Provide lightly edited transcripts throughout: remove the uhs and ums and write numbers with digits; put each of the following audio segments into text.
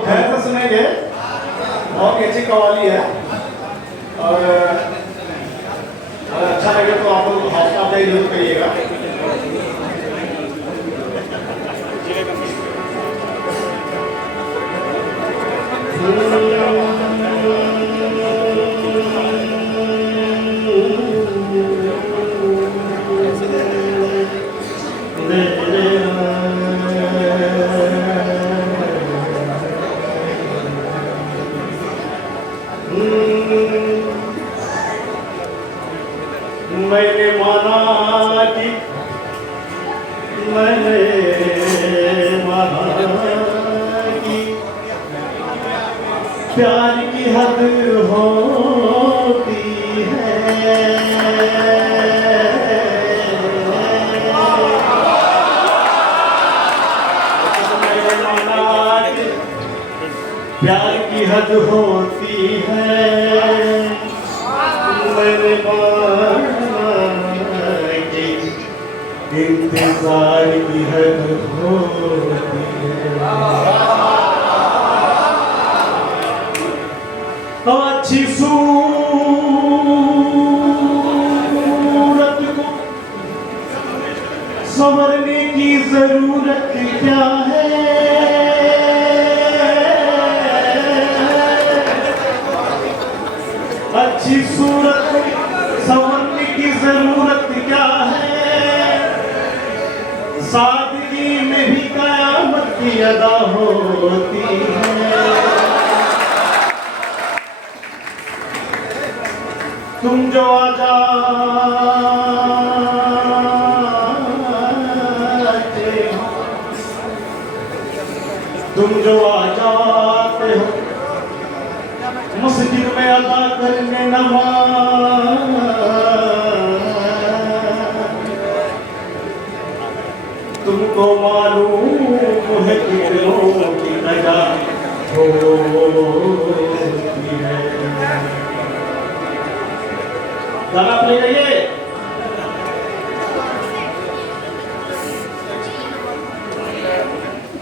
खैर से सुनेंगे, बहुत अच्छी कवाली है और अच्छा लगे तो आप लोग हौसला अफजाई जरूर करिएगा। मैंने माना कि प्यार की हद होती है। मैंने माना कि प्यार की हद होती है। मैंने माना कि इंतजार की हद होती है। अच्छी सूरत को संवरने की जरूरत क्या है। अच्छी सूरत संवरने की जरूरत क्या है। सादगी में भी कयामत की अदा होती है। तुम जो आ जाते हो, तुम जो आ जाते हो मस्जिद में अदा करने नमाज, तुमको मालूम है कितनों की नजात होती है। गाना प्ले करिए।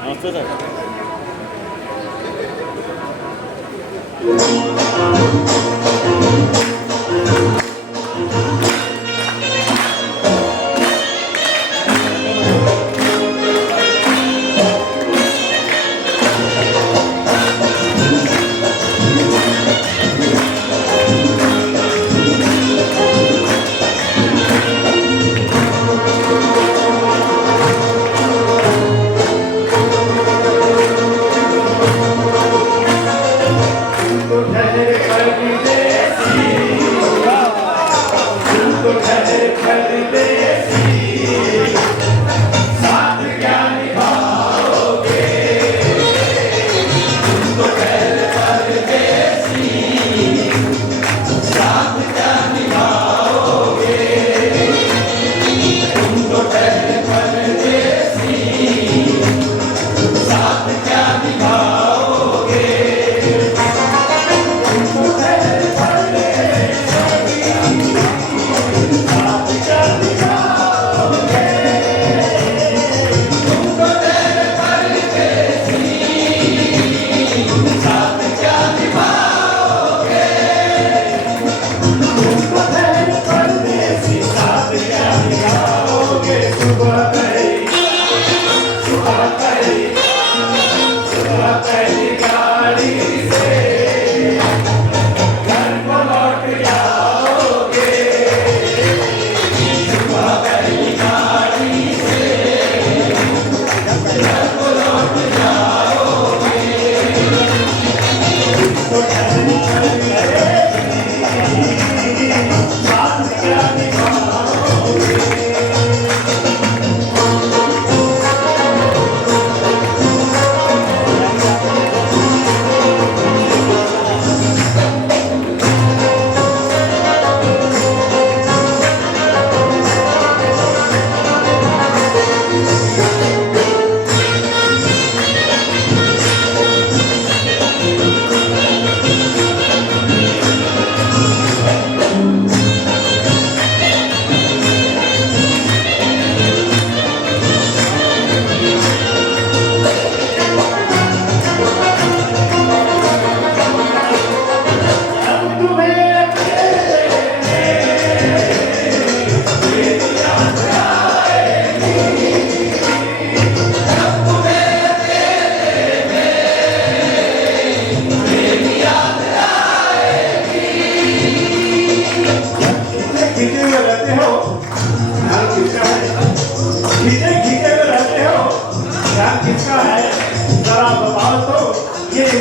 नमस्ते सर। ठहर कर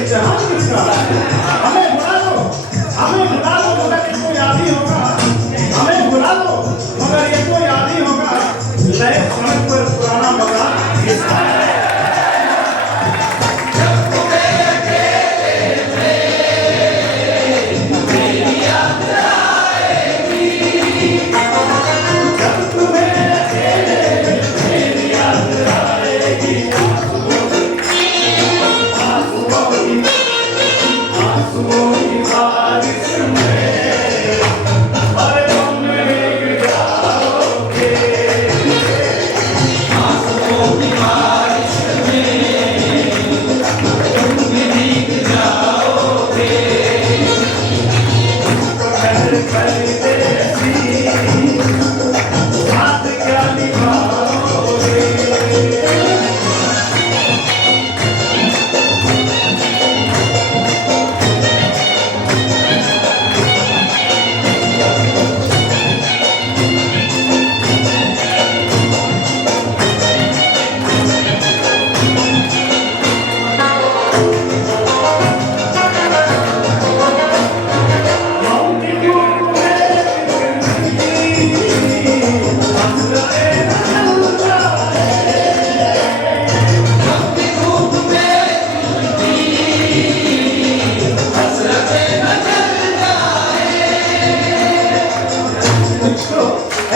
जहान किसका? हमें भुला दो मगर इसको याद ही होगा। हमें भुला दो मगर ये तो याद ही होगा। नए समय पर पुराना मकान किसका है?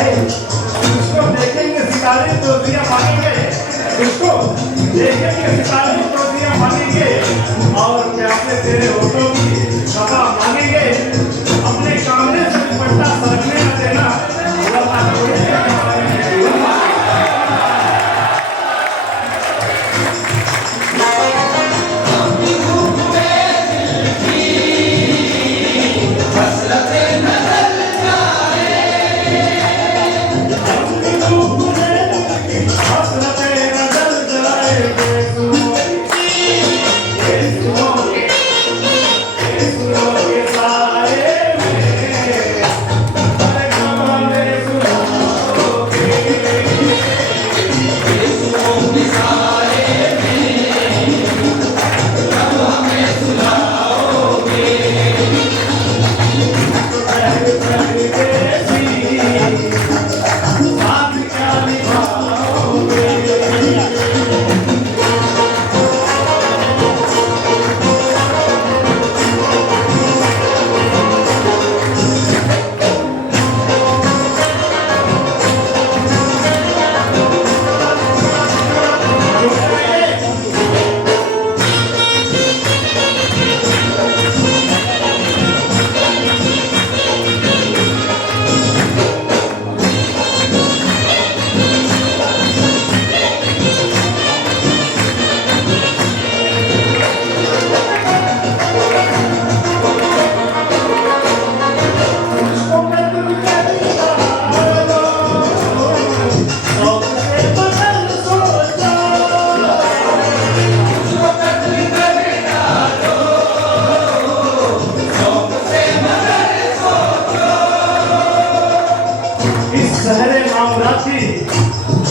उसको देखेंगे सितारे तो दिया मानेंगे, उसको देखेंगे सितारे तो दिया मानेंगे और प्यासे तेरे होठों की सभा मानेंगे। अपने कामने से दुपट्टा सरकने न देना,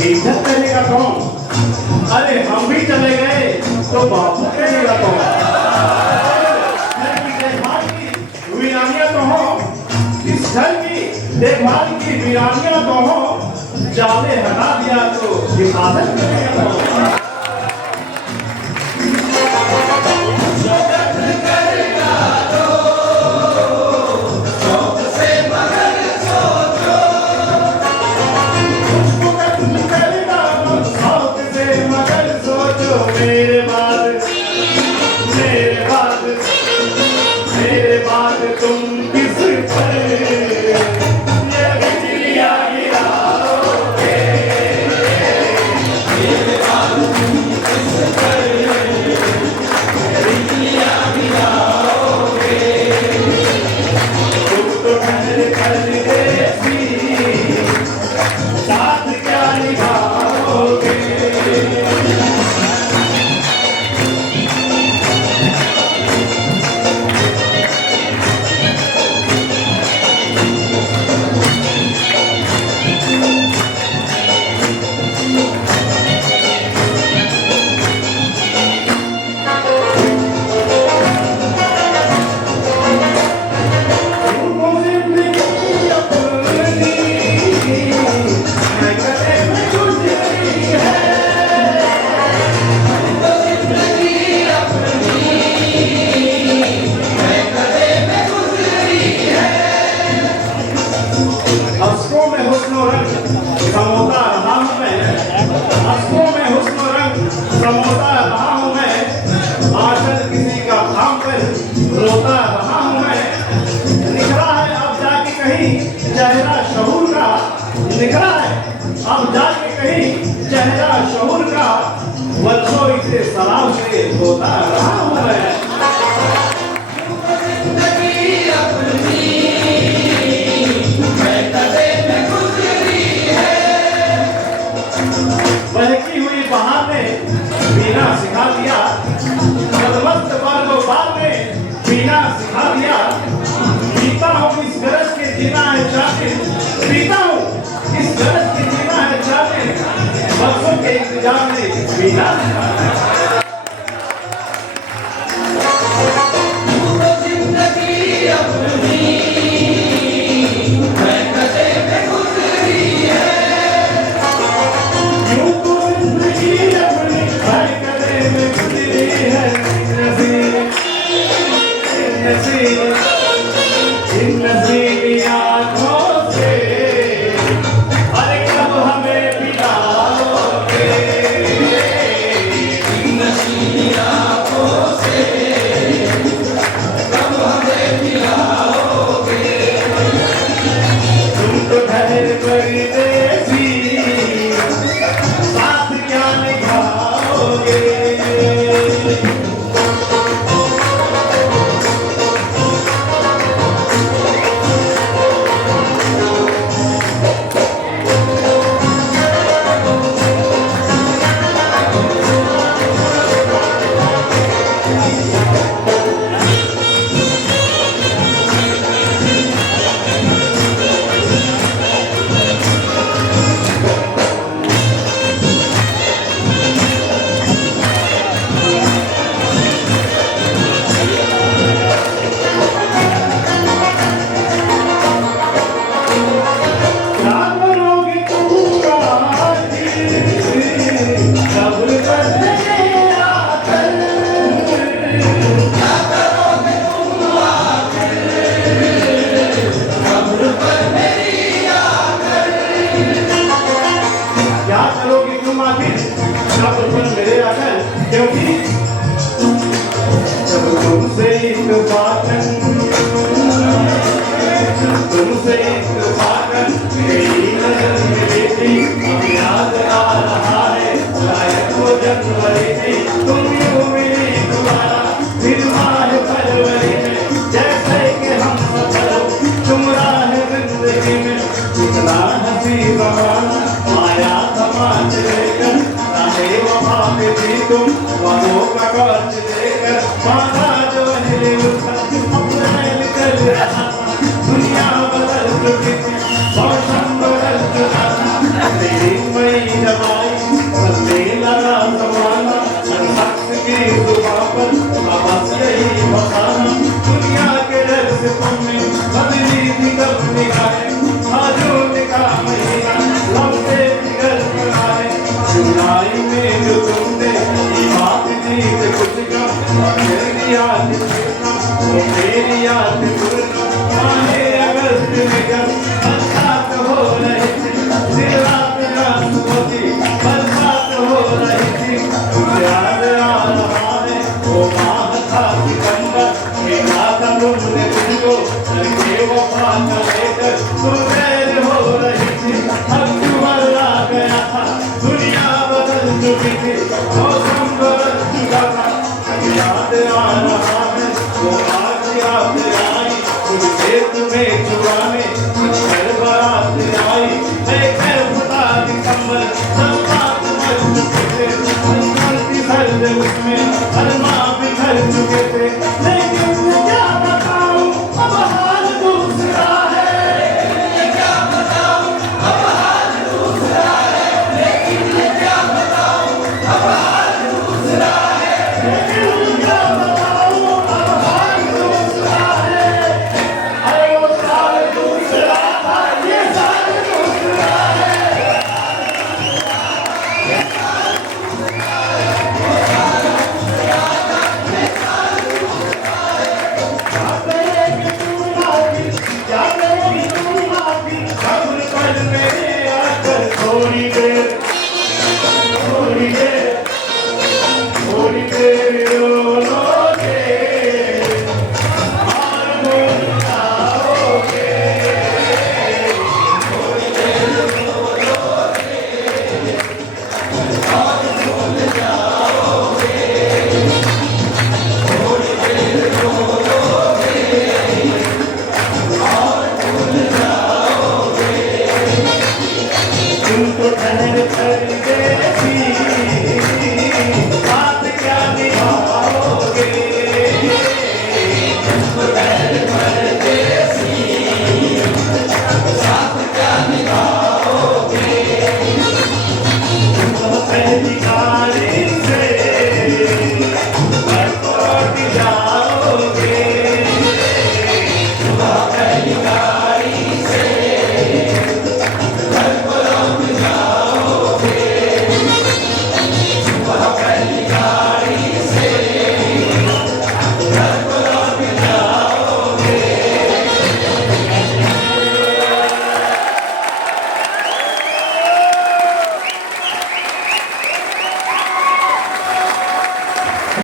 इज्जत करेगा कौन? अरे हम भी चले गए तो बापू करेगा कौन? देखभाल की वीरानियां तो हो, इस घर की देखभाल की वीरानियां तो हो, जाले हटा दिया तो हिफाजत करेगा कौन? मेरे बाद तुम किस पर ये बिजलियां गिराओगे? मेरे बाद तुम किस पर बिजलियां गिराओगे? तुम तो ठहर कर देसी साथ क्या निभाओगे? होता रहा हूँ मैं। बहकी हुई बहार ने पीना सिखा दिया, मदमस्त बालों बाल ने पीना सिखा दिया। पीता हूँ इस गरज के जीना है चाहते, पीता हूँ इस गरज के जीना है चाहते, बरसों के इंतजार में पीना सिखा दिया। क्योंकि जब तुमसे इत्तेफाकन मेरी नजर मिली थी, अब याद आ रहा है शायद वो जनवरी थी। तुम यूं मिली दोबारा फिर माह फरवरी में, जैसे कि हम सफर तुम राह जिंदगी में। कितना हंसी जमाना आया समाज लेकर, राहे वफा पे थी तुम वालों का कर्ज लेकर। माना जो हिले उठा अपने निकल रहा, दुनिया बदल चुकी थी, मौसम बदल चुका था। तेरी मई जमाई बदलने लगा जमाना, हर शख्स की जुबान पर बस यही बहाना। दुनिया के डर से तुमने बदली थी कब निगाहें, आजो निकाह महीना लब से जिगर बनाए। जुलाई में जो तुमने ये बात दी थी कुछ कम, मेरी याद वो मेरी याद पूर्ण माहे अगस्त में जब बरसात हो रही थी, दिन रात रात होती बरसात हो रही थी। मुझे याद आ रहा है वो माह था सितंबर, देखा था तुमने तुमको करके वफा का लेकर। तुम गैर हो रही थी, अक्टूबर आ गया था, दुनिया बदल चुकी थी, मौसम बदल चुका था। याद आ रहा है वो आज याद आई, तुझसे तुम्हें